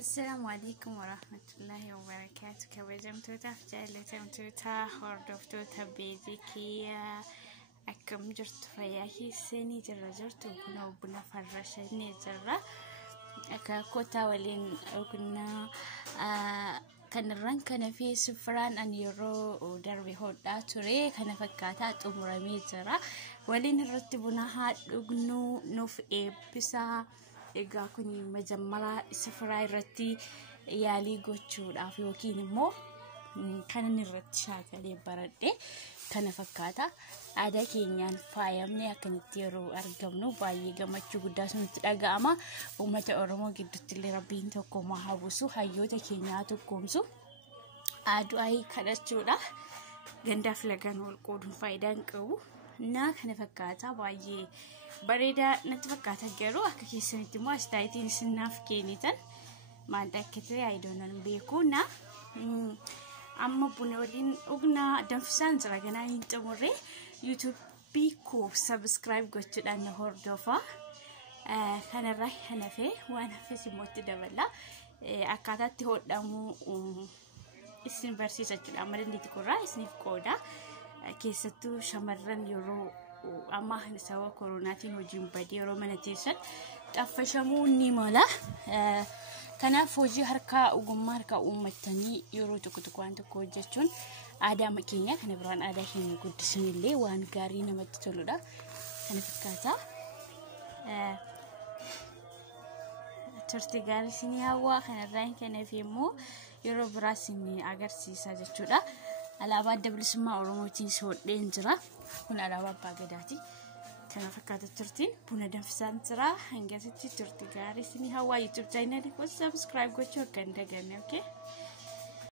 السلام عليكم ورحمة الله وبركاته. كوجمتوتا جالتمتوتا هردفتوتا بيديكيا أكم جرت فياهي سني جرجرت وبنا فرشني جرا كوتا ولين وكنا كان الرن كان في سفران أن يرو ودربي هودا تري كان فكاتات أمرامي جرا ولين رتبناها وجنو نوف بسا إيجا كوني مجمرة سفراي رتي يالي غوتشود أفيوكيني مو كان نرت شاكلي برده كان فكاتا ada keenyaan faayamne akkanatti yeroo argamnu baay'ee gammachuu guddaa nutti dhaga'ama. Uummata Oromoo gidduutti illee Rabbiin tokko mahabusu hayyoota keenyaa tokkoomsu adu'aa kadhachuudha. Gandaaf lagaan wal qooduun faayidaan qabu. Na kana fakkaata baay'ee bareeda natti fakkaata garuu akka keessanitti immoo astaayitiin sinaaf kennitan maal dhakkate ayidoonaan beeku na amma buna waliin ugnaa danfisaan jira ganaa hin xumurre YouTube ko subscribe gochuudhaan na hordofa kanarraa hanafe waan hafes immoo itti dabala akkaataatti hodhamu isin barsiisa jechuudha amma dandeetti korraa isiniif qooda keessattuu shamarran yeroo amma sababa koronaatiin hojiin badii yeroo mana teessan xaffashamuu ni mala kanaaf hojii harkaa ogummaa harkaa uummatanii yeroo tokko waan tokko hojjechuun aadaa keenya kana biraan aadaa keenya guddisuunillee waan gaarii namatti toludha. Kana fakkaata turtii gaarii isinii hawwaa kanarraa kanaaf immoo yeroo biraas isin agarsiisa jechuudha. Alaabaa adda bilisummaa Oromootiin soodheen jira. Kun alaabaa abbaa gadaati. Kana fakkaata turtiin buna danfisaan jira. Hangasitti turtii gaarii isinii hawwaa YouTube channel ko subscribe gochuu kan dagannee okay?